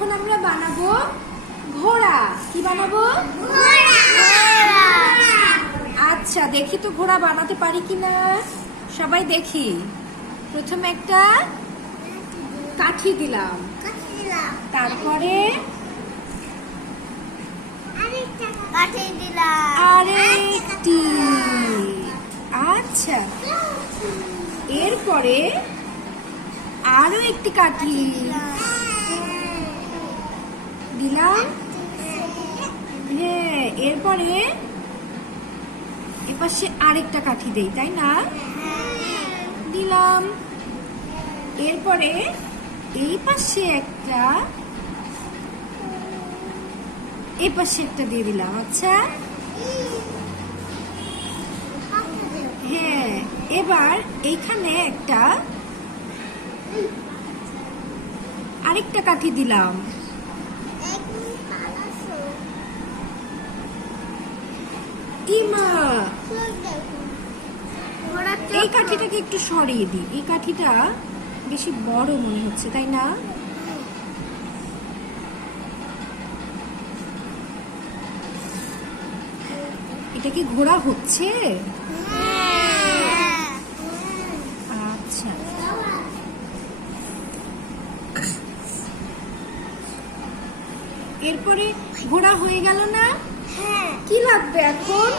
এখন আমরা বানাবো ঘোড়া। কি বানাবো? আচ্ছা, দেখি তো ঘোড়া বানাতে পারি কিনা। সবাই দেখি। প্রথমে একটা কাঠি দিলাম, তারপরে আরেকটি। আচ্ছা, এরপরে আরো একটি কাঠি দিলাম। হ্যাঁ, এরপরে এপাশে আরেকটা কাঠি দেই, তাই না? দিলাম। এরপরে এই পাশে একটা, এই পাশে একটা দিয়ে দিলাম। আচ্ছা, হ্যাঁ, এবার এইখানে একটা আরেকটা কাঠি দিলাম। ইমা, এই কাঠিটাকে একটু সরিয়ে দিই। এই কাঠিটা বেশি বড় মনে হচ্ছে, তাই না? এটা কি ঘোড়া হচ্ছে? আচ্ছা, এরপরে ঘোড়া হয়ে গেল না? কি লাগবে এখন?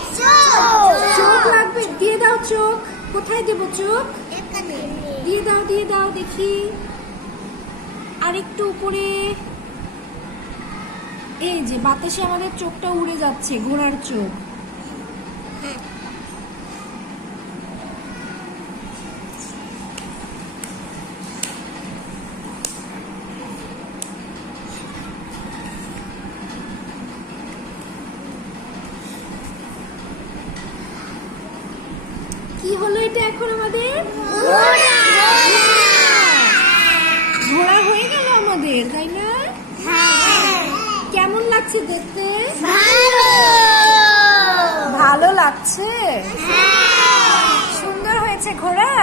চোখ লাগবে। দিয়ে দাও চোখ। কোথায় দেবো চোখ? দিয়ে দাও, দিয়ে দাও দেখি। আর একটু উপরে। এই যে বাতাসে আমাদের চোখটা উড়ে যাচ্ছে, ঘোড়ার চোখ। কি হলো এটা এখন আমাদের? ঘোড়া হয়ে গেল আমাদের, তাই না? কেমন লাগছে দেখতে? ভালো লাগছে? সুন্দর হয়েছে ঘোড়া।